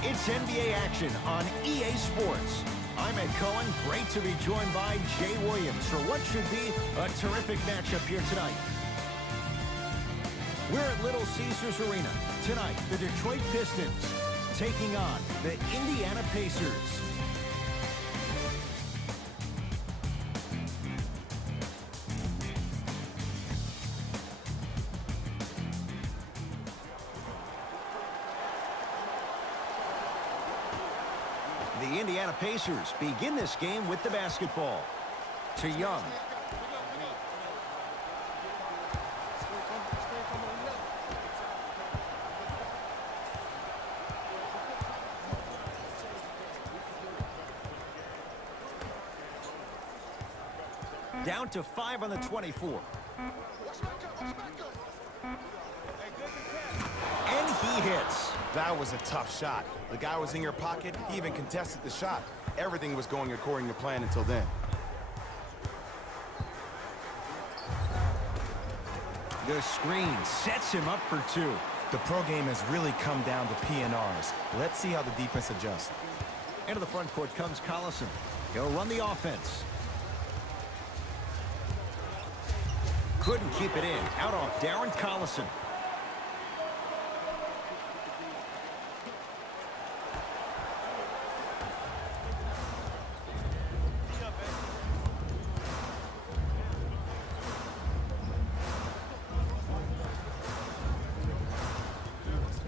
It's NBA action on EA Sports. I'm Ed Cohen. Great to be joined by Jay Williams for what should be a terrific matchup here tonight. We're at Little Caesars Arena. Tonight, the Detroit Pistons taking on the Indiana Pacers. The Indiana Pacers begin this game with the basketball. To Young. Down to 5 on the 24. And he hits. That was a tough shot. The guy was in your pocket. He even contested the shot. Everything was going according to plan until then. The screen sets him up for two. The pro game has really come down to P&Rs. Let's see how the defense adjusts. Into the front court comes Collison. He'll run the offense. Couldn't keep it in. Out off Darren Collison.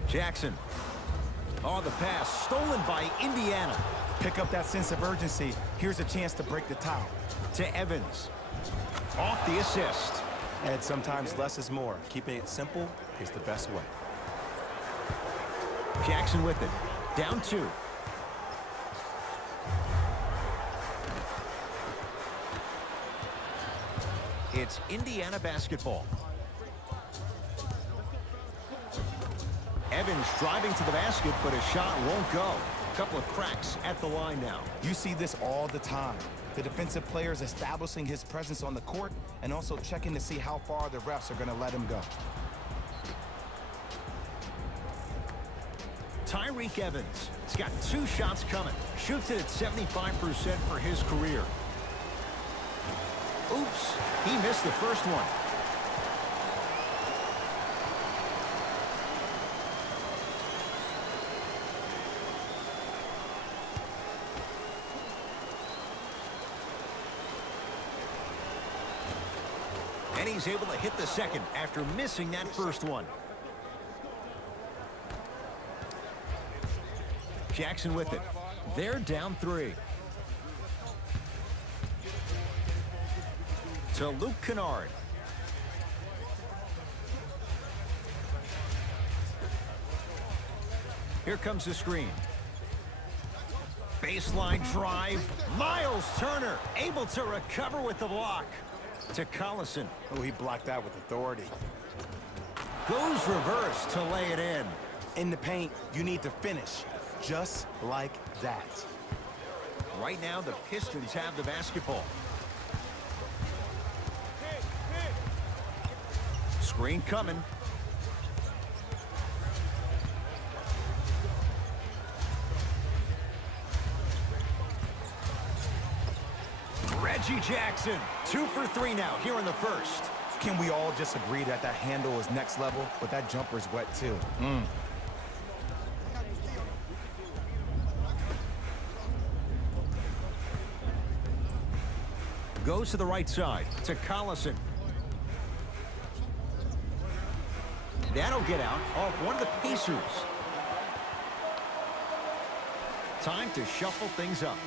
Jackson. Oh, the pass stolen by Indiana. Pick up that sense of urgency. Here's a chance to break the tie. To Evans. Off the assist. And sometimes less is more. Keeping it simple is the best way. Jackson with it. Down 2. It's Indiana basketball. Evans driving to the basket, but a shot won't go. A couple of cracks at the line now. You see this all the time. The defensive players establishing his presence on the court and also checking to see how far the refs are going to let him go. Tyreke Evans. He's got 2 shots coming. Shoots it at 75% for his career. Oops, he missed the first one. And he's able to hit the second after missing that first one. Jackson with it. They're down 3. To Luke Kennard. Here comes the screen. Baseline drive. Miles Turner able to recover with the block. To Collison. Oh, he blocked that with authority. Goes reverse to lay it in. In the paint, you need to finish. Just like that. Right now, the Pistons have the basketball. Screen coming. Reggie Jackson, 2 for 3 now here in the first. Can we all just agree that that handle is next level, but that jumper's wet too? Goes to the right side to Collison. That'll get out off one of the Pacers. Time to shuffle things up.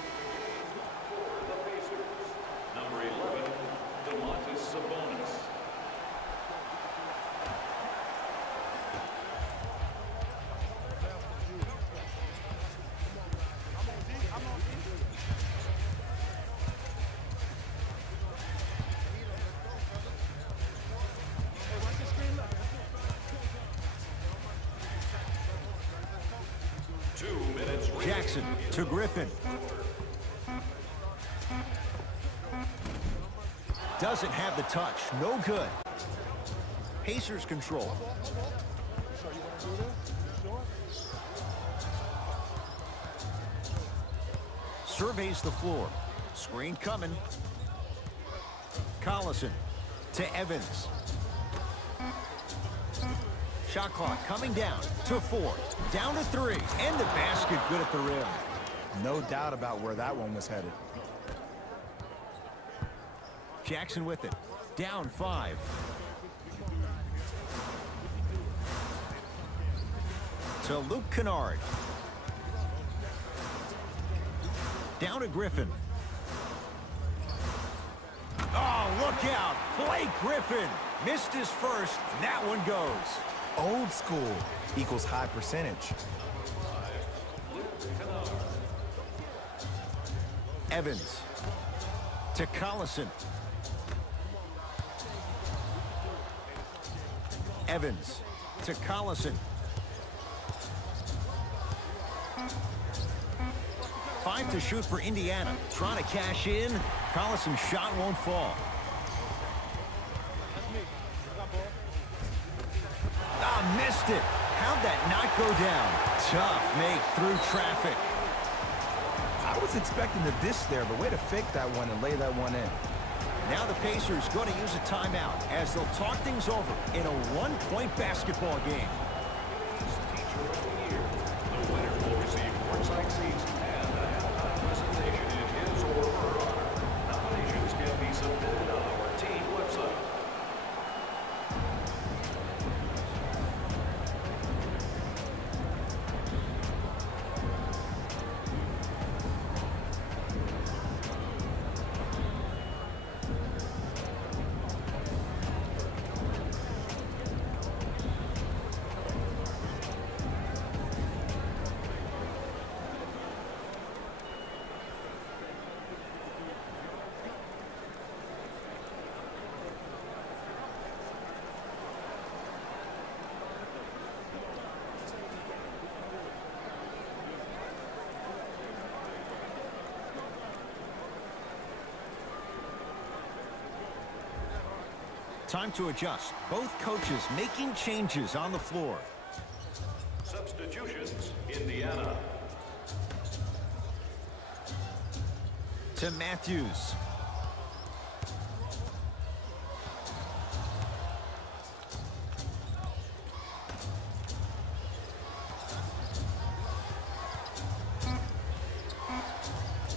Jackson to Griffin. Doesn't have the touch. No good. Pacers control. surveys the floor. Screen coming. Collison to Evans. Shot clock coming down to 4. Down to 3. And the basket good at the rim. No doubt about where that one was headed. Jackson with it. Down 5. To Luke Kennard. Down to Griffin. Oh, look out. Blake Griffin missed his first. That one goes. Old school equals high percentage. Evans to Collison. Evans to Collison. 5 to shoot for Indiana. Trying to cash in. Collison's shot won't fall. Ah, missed it. How'd that not go down? Tough make through traffic. I was expecting the dish there, but way to fake that one and lay that one in. Now the Pacers going to use a timeout as they'll talk things over in a one-point basketball game. Teacher of the year. The winner will receive courtside seats and a halftime presentation in his or her honor. Nominations can be submitted on our team website. Time to adjust. Both coaches making changes on the floor. Substitutions, Indiana. To Matthews.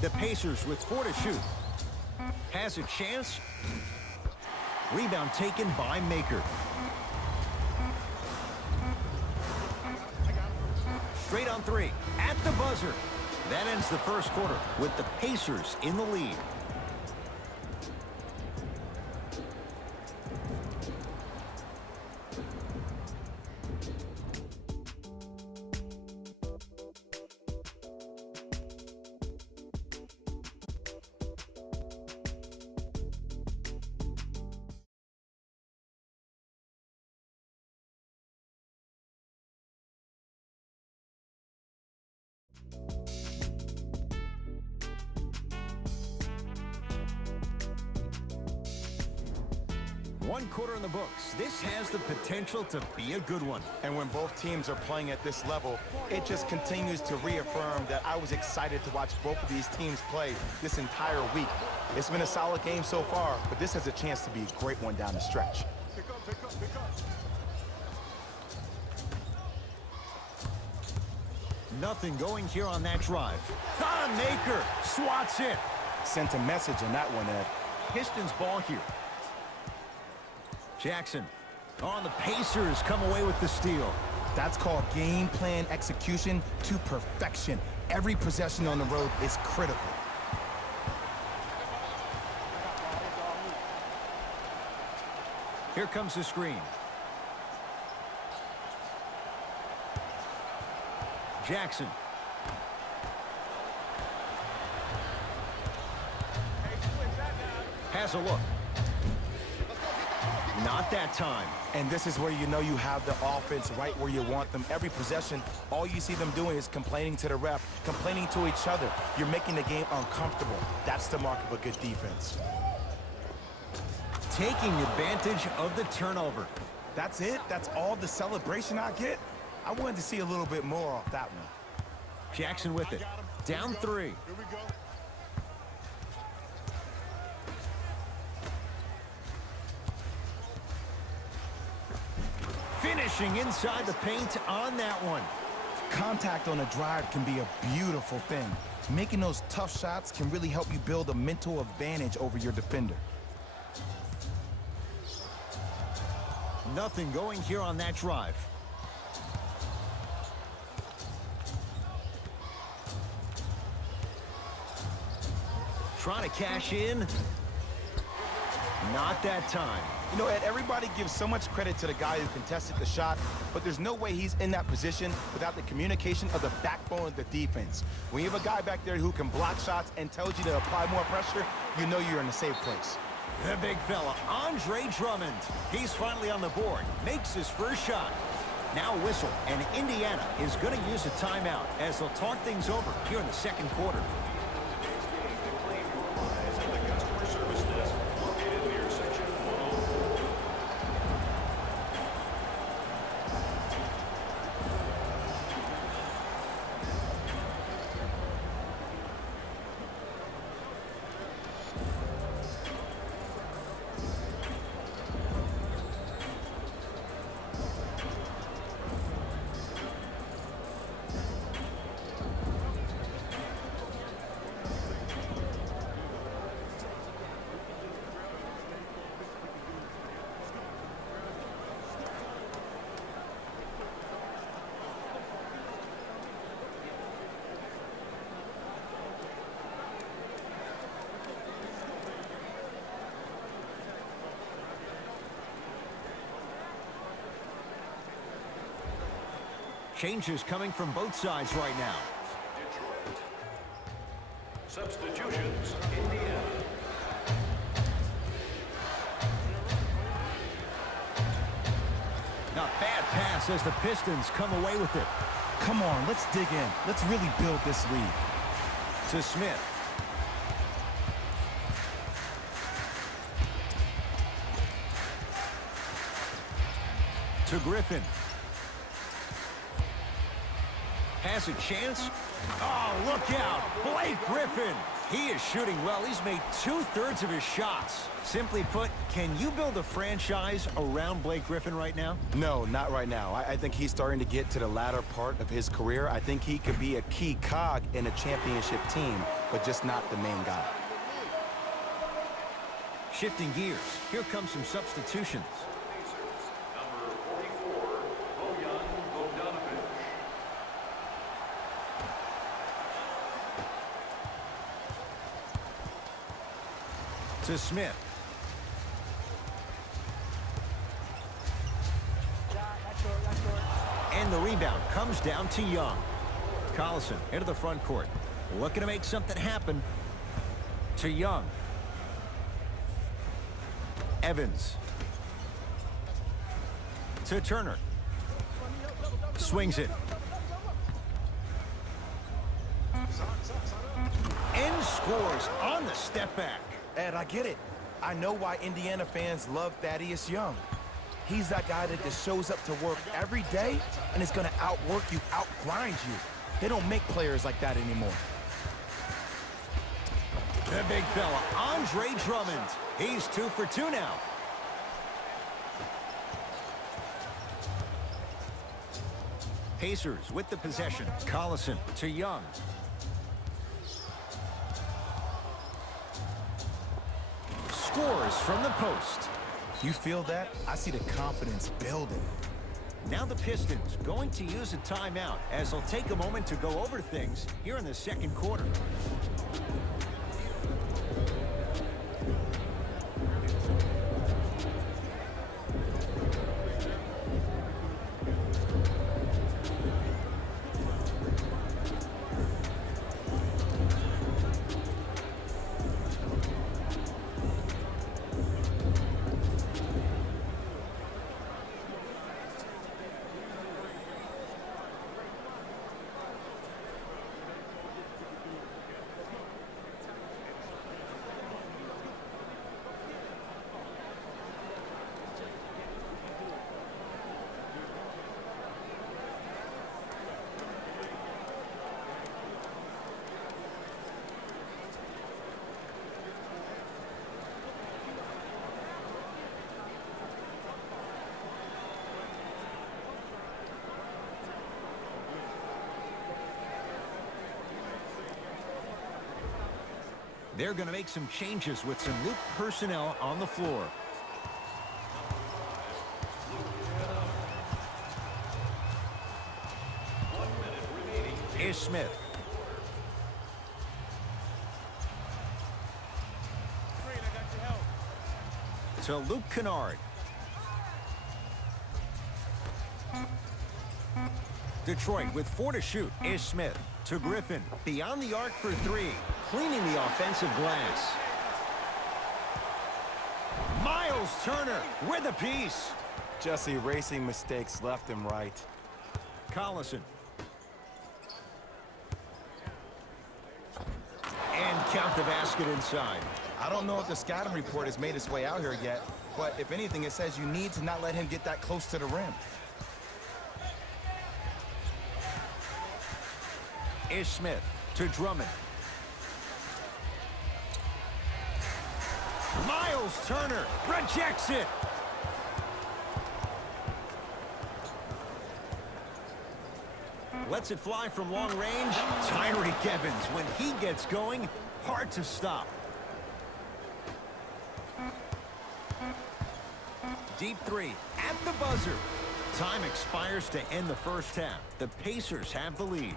The Pacers with 4 to shoot. Has a chance. Rebound taken by Maker. Straight on 3. At the buzzer. That ends the first quarter with the Pacers in the lead. One quarter in the books. This has the potential to be a good one. And when both teams are playing at this level, it just continues to reaffirm that I was excited to watch both of these teams play this entire week. It's been a solid game so far, but this has a chance to be a great one down the stretch. Nothing going here on that drive. Thon Maker swats it. Sent a message on that one, Ed. Pistons ball here. Jackson on the Pacers come away with the steal. That's called game plan execution to perfection. Every possession on the road is critical. Here comes the screen. Jackson. Has a look. Not that time. And this is where you know you have the offense right where you want them. Every possession, all you see them doing is complaining to the ref, complaining to each other. You're making the game uncomfortable. That's the mark of a good defense. Taking advantage of the turnover. That's it? That's all the celebration I get? I wanted to see a little bit more off that one. Jackson with it. Down 3. Here we go. Finishing inside the paint on that one. Contact on a drive can be a beautiful thing. Making those tough shots can really help you build a mental advantage over your defender. Nothing going here on that drive. Trying to cash in. Not that time. You know, Ed, everybody gives so much credit to the guy who contested the shot, but there's no way he's in that position without the communication of the backbone of the defense. When you have a guy back there who can block shots and tells you to apply more pressure, you know you're in a safe place. The big fella, Andre Drummond. He's finally on the board, makes his first shot. Now a whistle, and Indiana is going to use a timeout as they'll talk things over here in the second quarter. Changes coming from both sides right now. Detroit. Substitutions, Indiana. Not bad pass as the Pistons come away with it. Come on, let's dig in. Let's really build this lead. To Smith. To Griffin. Has a chance. Oh, look out. Blake Griffin. He is shooting well. He's made 2/3 of his shots. Simply put, can you build a franchise around Blake Griffin right now? No, not right now. I think he's starting to get to the latter part of his career. I think he could be a key cog in a championship team, but just not the main guy. Shifting gears. Here come some substitutions. To Smith. And the rebound comes down to Young. Collison into the front court. Looking to make something happen. To Young. Evans. To Turner. Swings it. And scores on the step back. Ed, I get it. I know why Indiana fans love Thaddeus Young. He's that guy that just shows up to work every day and is going to outwork you, outgrind you. They don't make players like that anymore. The big fella, Andre Drummond. He's 2 for 2 now. Pacers with the possession. Collison to Young. Scores from the post. You feel that? I see the confidence building. Now the Pistons going to use a timeout as they'll take a moment to go over things here in the second quarter. They're going to make some changes with some new personnel on the floor. Ish Smith. To Luke Kennard. Detroit with 4 to shoot. Ish Smith to Griffin. Beyond the arc for 3. Cleaning the offensive glass. Miles Turner with a piece. Just erasing mistakes left and right. Collison. And count the basket inside. I don't know if the scouting report has made its way out here yet, but if anything, it says you need to not let him get that close to the rim. Ish Smith to Drummond. Miles Turner rejects it. Lets it fly from long range. Tyreek Evans, when he gets going, hard to stop. Deep 3 at the buzzer. Time expires to end the first half. The Pacers have the lead.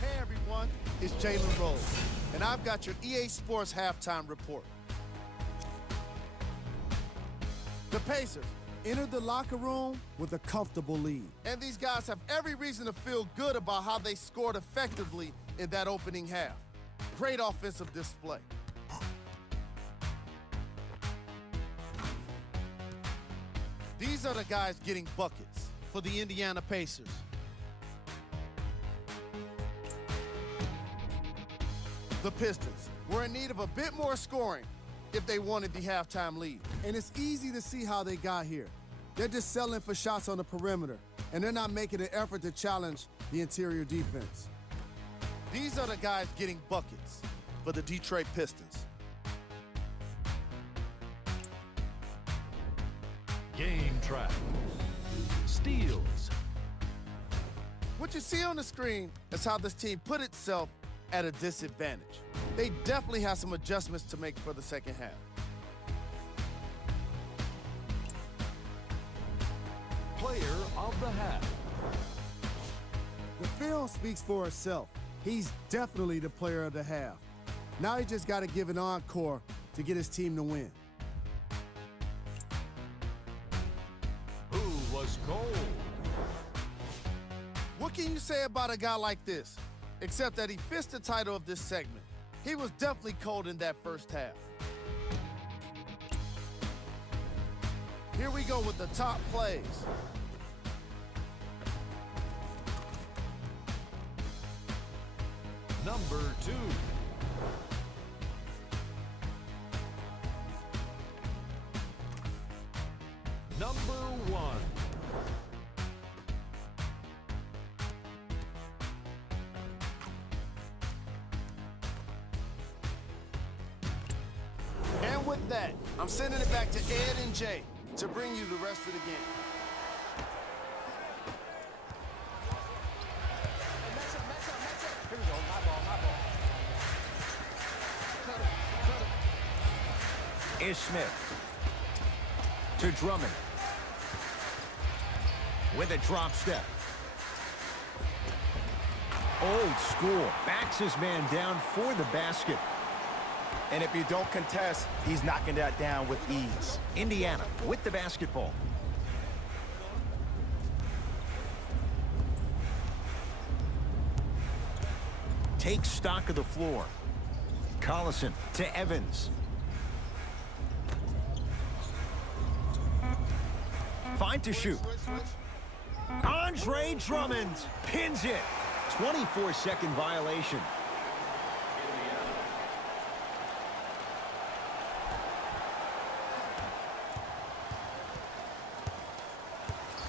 Hey everyone, it's Jalen Rose, and I've got your EA Sports halftime report. The Pacers entered the locker room with a comfortable lead. And these guys have every reason to feel good about how they scored effectively in that opening half. Great offensive display. These are the guys getting buckets for the Indiana Pacers. The Pistons were in need of a bit more scoring if they wanted the halftime lead. And it's easy to see how they got here. They're just settling for shots on the perimeter, and they're not making an effort to challenge the interior defense. These are the guys getting buckets for the Detroit Pistons. Game track. Steals. What you see on the screen is how this team put itself at a disadvantage. They definitely have some adjustments to make for the second half. Player of the half. The film speaks for itself. He's definitely the player of the half. Now he just got to give an encore to get his team to win. Who was cold? What can you say about a guy like this? Except that he fits the title of this segment. He was definitely cold in that first half. Here we go with the top plays. Number 2. Number 1. And with that, I'm sending it back to Ed and Jay to bring you the rest of the game. Here we go, my ball. Ish Smith to Drummond with a drop step. Old school. Backs his man down for the basket. And if you don't contest, he's knocking that down with ease. Indiana with the basketball. Takes stock of the floor. Collison to Evans. Fine to shoot. Andre Drummond pins it. 24-second violation.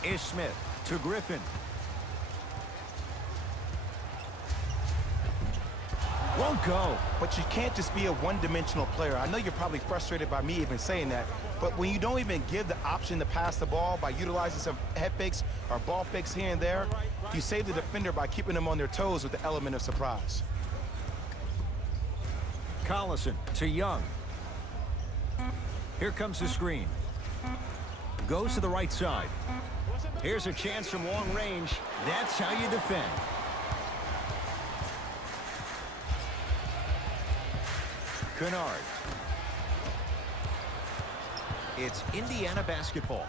Ish Smith to Griffin. Won't go. But you can't just be a one-dimensional player. I know you're probably frustrated by me even saying that, but when you don't even give the option to pass the ball by utilizing some head fakes or ball fakes here and there, you save the defender by keeping them on their toes with the element of surprise. Collison to Young. Here comes the screen. Goes to the right side. Here's a chance from long range. That's how you defend. Kennard. It's Indiana basketball.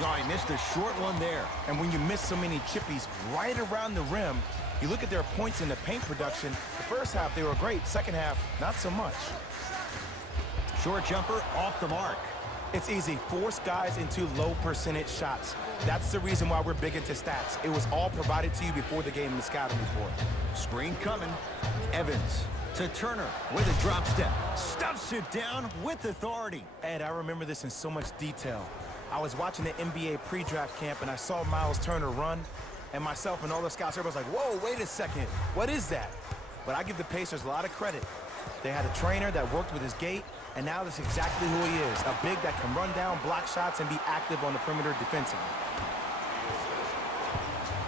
Oh, he missed a short one there. And when you miss so many chippies right around the rim, you look at their points in the paint production. The first half, they were great. Second half, not so much. Short jumper off the mark. It's easy. Force guys into low percentage shots. That's the reason why we're big into stats. It was all provided to you before the game in the scouting report. Screen coming. Evans to Turner with a drop step. Stuffs it down with authority. Ed, I remember this in so much detail. I was watching the NBA pre-draft camp, and I saw Miles Turner run, and myself and all the scouts, everybody was like, whoa, wait a second. What is that? But I give the Pacers a lot of credit. They had a trainer that worked with his gait, and now that's exactly who he is, a big that can run down, block shots, and be active on the perimeter defensively.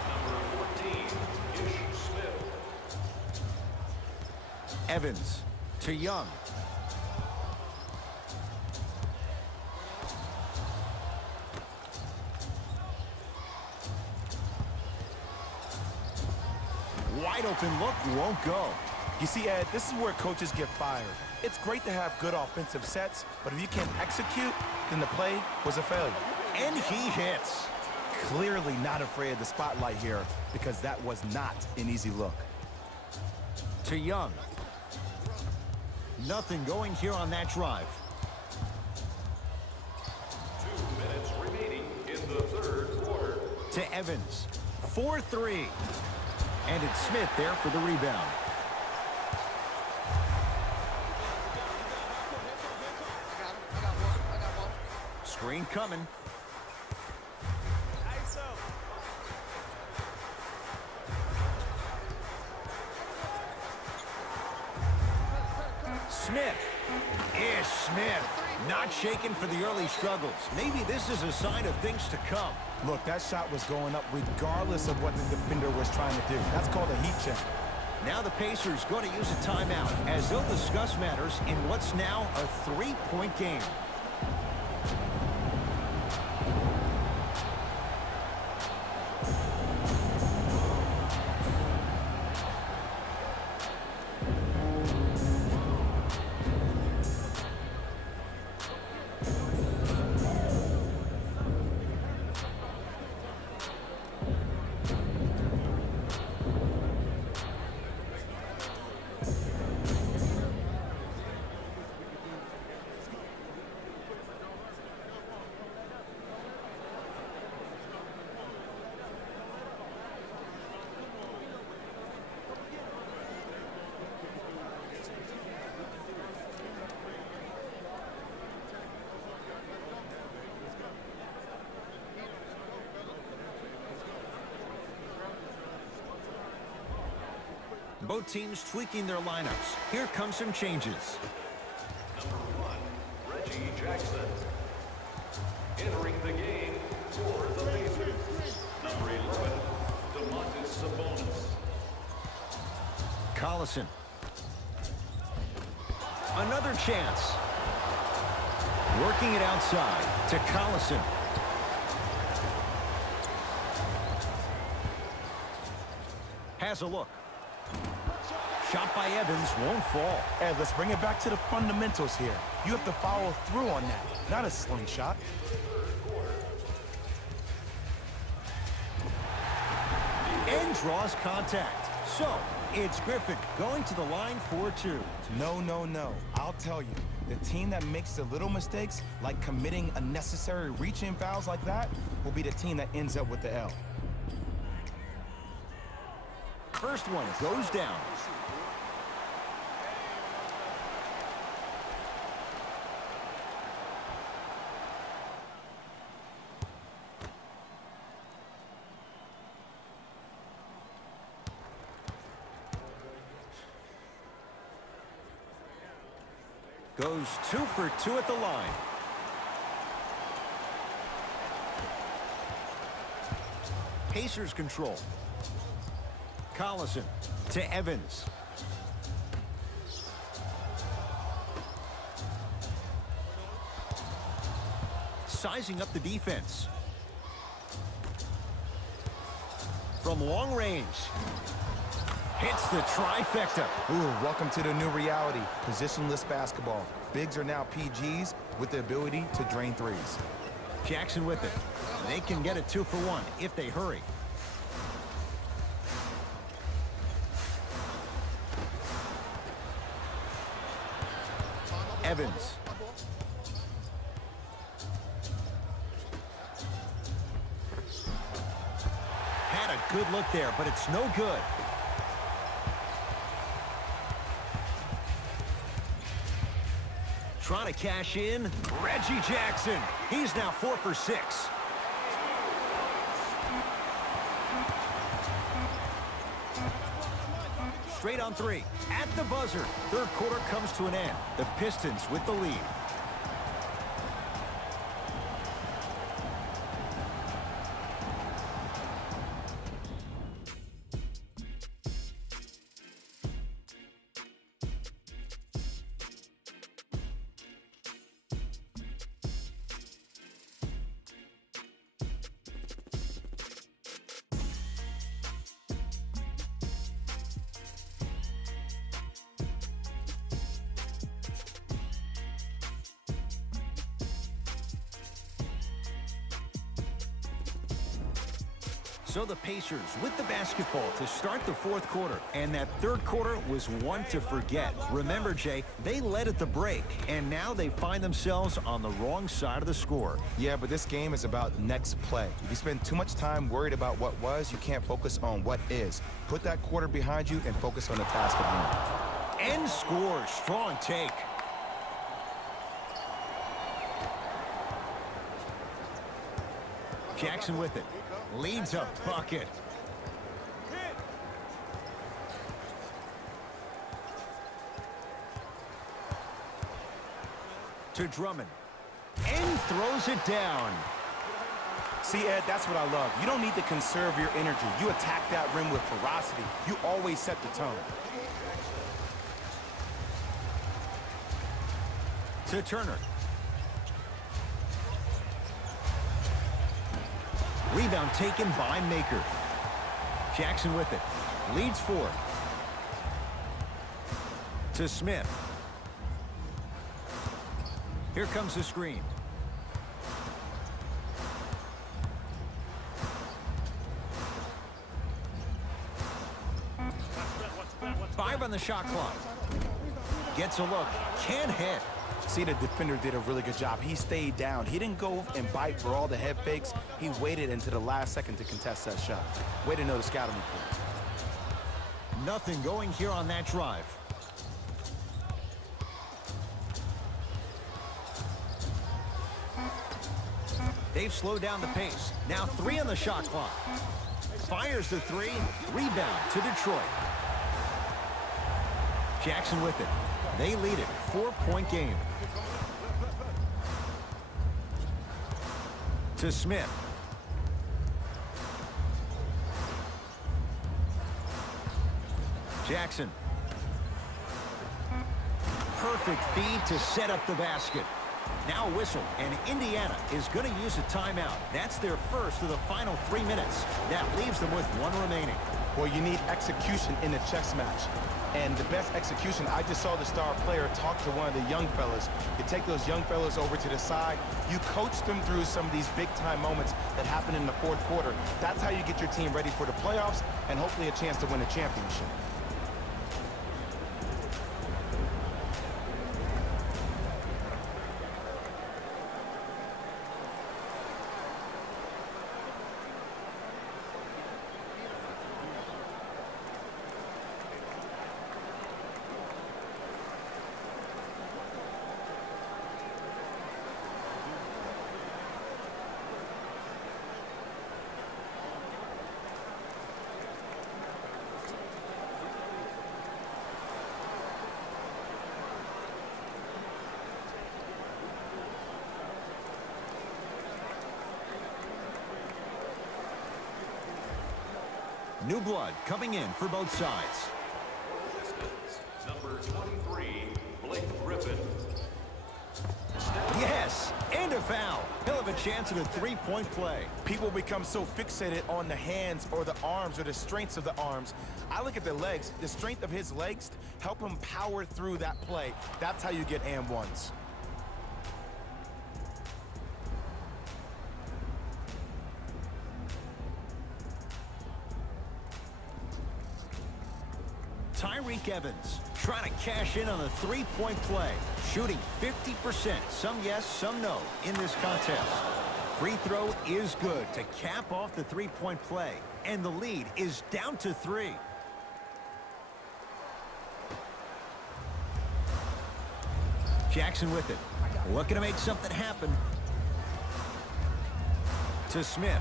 Number 14, Ish Smith. Evans to Young. Wide open look, won't go. You see, Ed, this is where coaches get fired. It's great to have good offensive sets, but if you can't execute, then the play was a failure. And he hits. Clearly not afraid of the spotlight here, because that was not an easy look. To Young. Nothing going here on that drive. 2 minutes remaining in the third quarter. To Evans. 4-3. And it's Smith there for the rebound. Screen coming. Smith. Ish Smith. Not shaken for the early struggles. Maybe this is a sign of things to come. Look, that shot was going up regardless of what the defender was trying to do. That's called a heat check. Now the Pacers going to use a timeout as they'll discuss matters in what's now a three-point game. Both teams tweaking their lineups. Here come some changes. Number 1, Reggie Jackson. Entering the game for the Pacers. Number 11, Domantas Sabonis. Collison. Another chance. Working it outside to Collison. Has a look. Shot by Evans won't fall. Ed, let's bring it back to the fundamentals here. You have to follow through on that, not a slingshot. And draws contact. So, it's Griffin going to the line for two. No, no, no. I'll tell you, the team that makes the little mistakes, like committing unnecessary reach-in fouls like that, will be the team that ends up with the L. First one goes down. Goes 2 for 2 at the line. Pacers control. Collison to Evans. Sizing up the defense. From long range. Hits the trifecta. Ooh, welcome to the new reality. Positionless basketball. Bigs are now PGs with the ability to drain threes. Jackson with it. They can get a 2 for 1 if they hurry. Evans. Had a good look there, but it's no good. Trying to cash in. Reggie Jackson. He's now 4 for 6. Straight on 3. At the buzzer. Third quarter comes to an end. The Pistons with the lead. So the Pacers with the basketball to start the fourth quarter. And that third quarter was one to forget. Remember, Jay, they led at the break, and now they find themselves on the wrong side of the score. Yeah, but this game is about next play. If you spend too much time worried about what was, you can't focus on what is. Put that quarter behind you and focus on the task at hand. End score. Strong take. Jackson with it. Leads a bucket. To Drummond. And throws it down. See, Ed, that's what I love. You don't need to conserve your energy. You attack that rim with ferocity. You always set the tone. To Turner. Rebound taken by Maker. Jackson with it. Leads 4. To Smith. Here comes the screen. Five on the shot clock. Gets a look. Can't hit. See, the defender did a really good job. He stayed down. He didn't go and bite for all the head fakes. He waited until the last second to contest that shot. Way to know the scouting report. Nothing going here on that drive. They've slowed down the pace. Now 3 on the shot clock. Fires the 3. Rebound to Detroit. Jackson with it. They lead it. 4-point game. To Smith. Jackson. Perfect feed to set up the basket. Now a whistle, and Indiana is going to use a timeout. That's their first of the final 3 minutes. That leaves them with 1 remaining. Well, you need execution in a chess match. And the best execution, I just saw the star player talk to one of the young fellas. You take those young fellas over to the side. You coach them through some of these big-time moments that happen in the fourth quarter. That's how you get your team ready for the playoffs and hopefully a chance to win a championship. New blood coming in for both sides. Pistons, number 23, Blake Griffin. Yes, and a foul. He'll have a chance at a three-point play. People become so fixated on the hands or the arms or the strengths of the arms. I look at the legs. The strength of his legs help him power through that play. That's how you get and ones. Tyreek Evans trying to cash in on the three-point play, shooting 50%, some yes, some no, in this contest. Free throw is good to cap off the three-point play, and the lead is down to 3. Jackson with it, looking to make something happen. To Smith.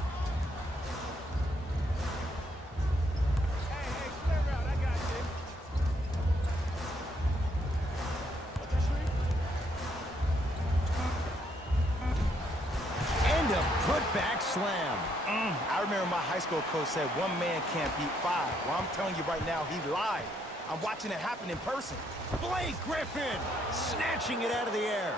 Put-back slam. I remember my high school coach said one man can't beat 5. Well, I'm telling you right now, he lied. I'm watching it happen in person. Blake Griffin snatching it out of the air.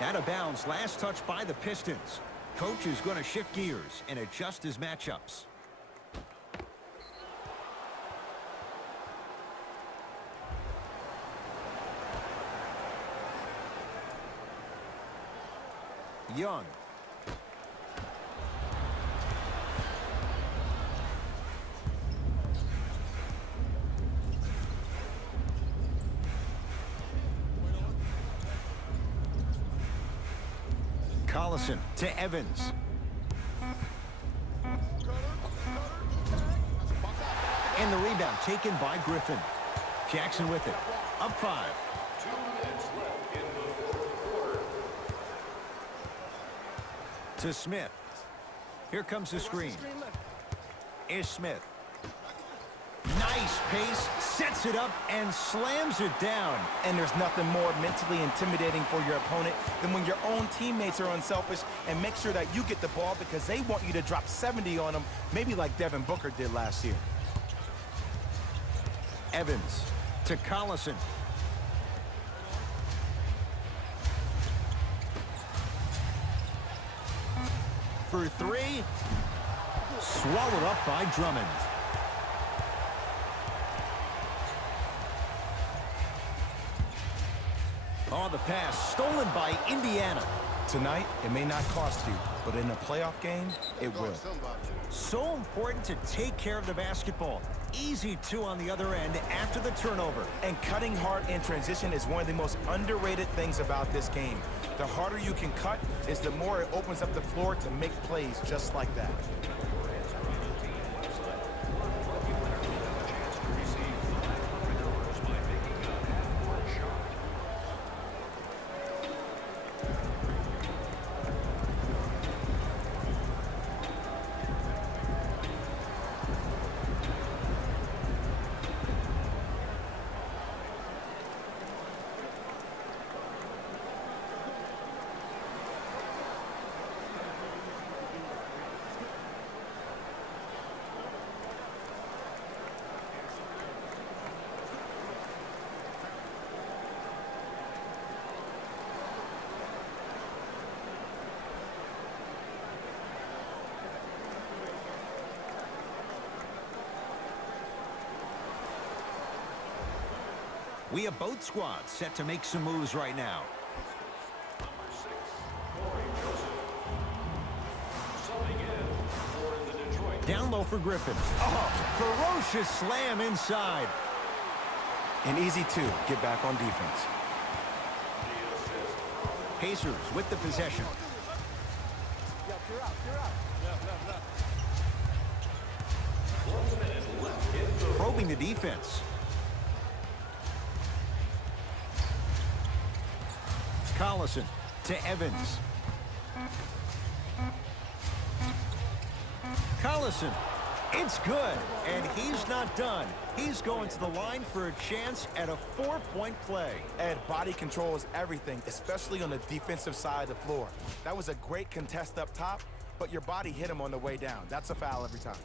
Out of bounds, last touch by the Pistons. Coach is going to shift gears and adjust his matchups. Young. Collison to Evans. And the rebound taken by Griffin. Jackson with it. Up 5. 2 minutes left in the fourth quarter. To Smith. Here comes the screen. Is Smith. Nice pace, sets it up, and slams it down. And there's nothing more mentally intimidating for your opponent than when your own teammates are unselfish and make sure that you get the ball because they want you to drop 70 on them, maybe like Devin Booker did last year. Evans to Collison. For 3. Swallowed up by Drummond. Oh, the pass stolen by Indiana. Tonight, it may not cost you, but in a playoff game, it will. So important to take care of the basketball. Easy 2 on the other end after the turnover. And cutting hard in transition is one of the most underrated things about this game. The harder you can cut is the more it opens up the floor to make plays just like that. We have both squads set to make some moves right now. Number 6, Corey Joseph. Subbing in for the Detroit. Down low for Griffin. Oh, ferocious slam inside. And easy 2, get back on defense. The assist. Pacers with the possession. Yo, you're out, you're out. Left. 1 minute left in the Probing the defense. Collison to Evans. Collison. It's good, and he's not done. He's going to the line for a chance at a 4-point play. Ed, body control is everything, especially on the defensive side of the floor. That was a great contest up top, but your body hit him on the way down. That's a foul every time.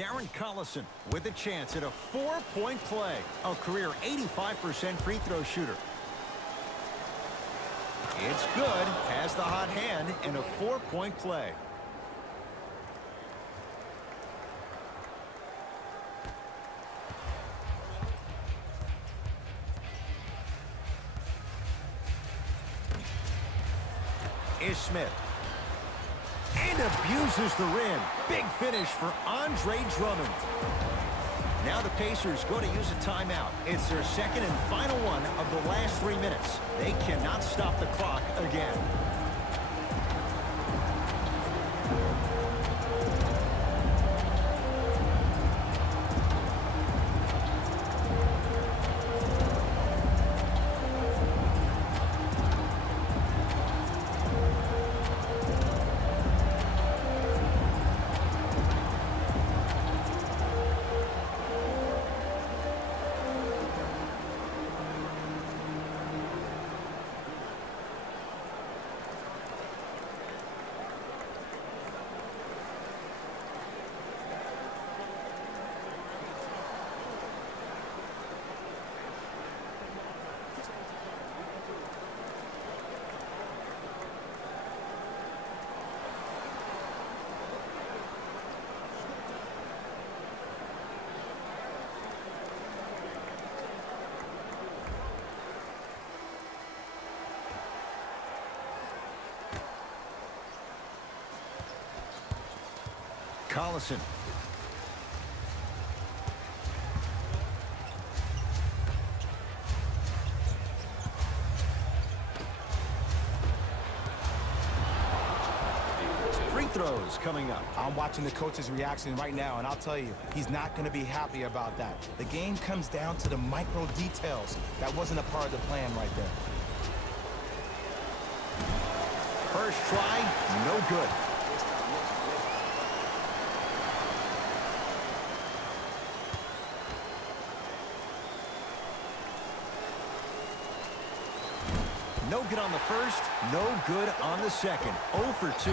Darren Collison with a chance at a 4-point play. A career 85% free throw shooter. It's good, has the hot hand, and a 4-point play. Is Smith. And abuses the rim. Big finish for Andre Drummond. Now the Pacers go to use a timeout. It's their second and final one of the last 3 minutes. They cannot stop the clock again. Collison. Free throws coming up. I'm watching the coach's reaction right now, and I'll tell you, he's not going to be happy about that. The game comes down to the micro details. That wasn't a part of the plan right there. First try, no good. No good on the first, no good on the second. 0 for 2.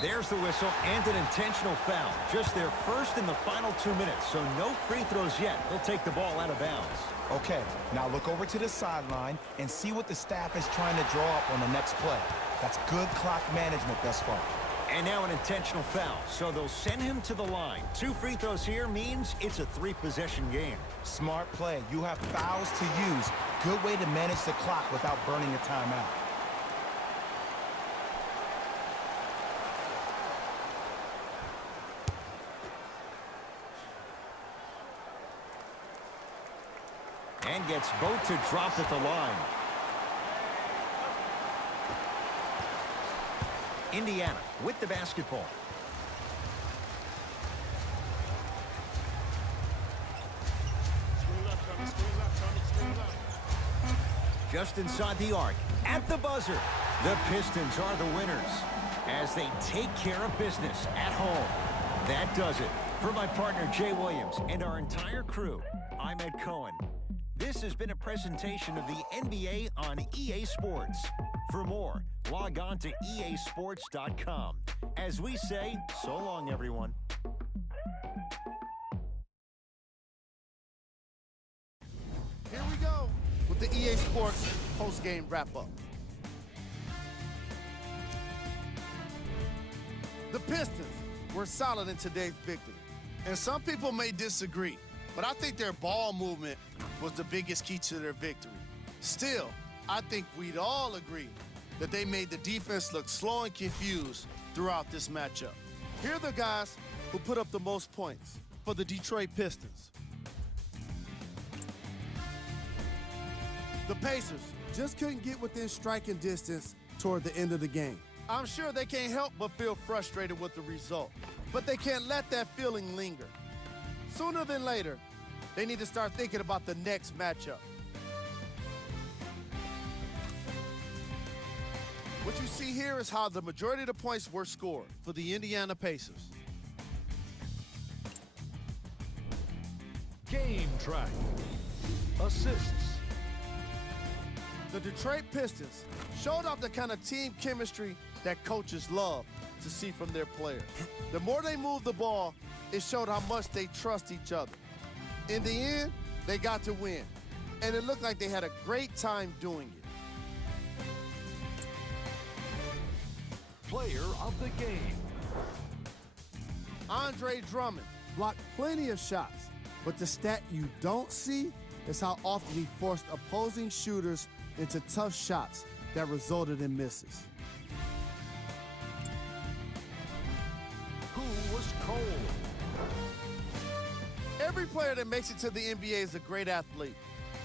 There's the whistle and an intentional foul. Just their first in the final 2 minutes, so no free throws yet. They'll take the ball out of bounds. Okay, now look over to the sideline and see what the staff is trying to draw up on the next play. That's good clock management thus far. And now an intentional foul, so they'll send him to the line. 2 free throws here means it's a 3-possession game. Smart play. You have fouls to use. Good way to manage the clock without burning a timeout. And gets both to drop at the line. Indiana with the basketball. Just inside the arc, at the buzzer, the Pistons are the winners as they take care of business at home. That does it. For my partner, Jay Williams, and our entire crew, I'm Ed Cohen. This has been a presentation of the NBA on EA Sports. For more, log on to easports.com. As we say, so long, everyone. Here we go with the EA Sports post-game wrap-up. The Pistons were solid in today's victory. And some people may disagree, but I think their ball movement was the biggest key to their victory. Still, I think we'd all agree that they made the defense look slow and confused throughout this matchup. Here are the guys who put up the most points for the Detroit Pistons. The Pacers just couldn't get within striking distance toward the end of the game. I'm sure they can't help but feel frustrated with the result, but they can't let that feeling linger. Sooner than later, they need to start thinking about the next matchup. What you see here is how the majority of the points were scored for the Indiana Pacers. Game track. Assists. The Detroit Pistons showed off the kind of team chemistry that coaches love. to see from their players. The more they moved the ball, it showed how much they trust each other. In the end, they got to win, and it looked like they had a great time doing it. Player of the game. Andre Drummond blocked plenty of shots, but the stat you don't see is how often he forced opposing shooters into tough shots that resulted in misses. Who was cold? Every player that makes it to the NBA is a great athlete,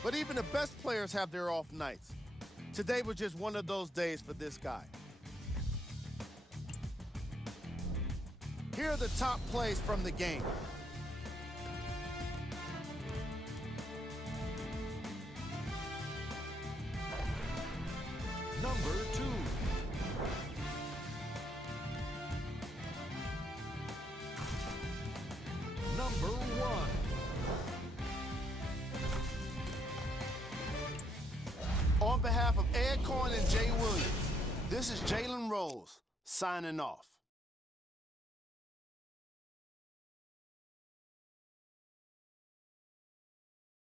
but even the best players have their off nights. Today was just one of those days for this guy. Here are the top plays from the game. Number 2. Number 1. On behalf of Ed Cohen and Jay Williams, this is Jalen Rose signing off.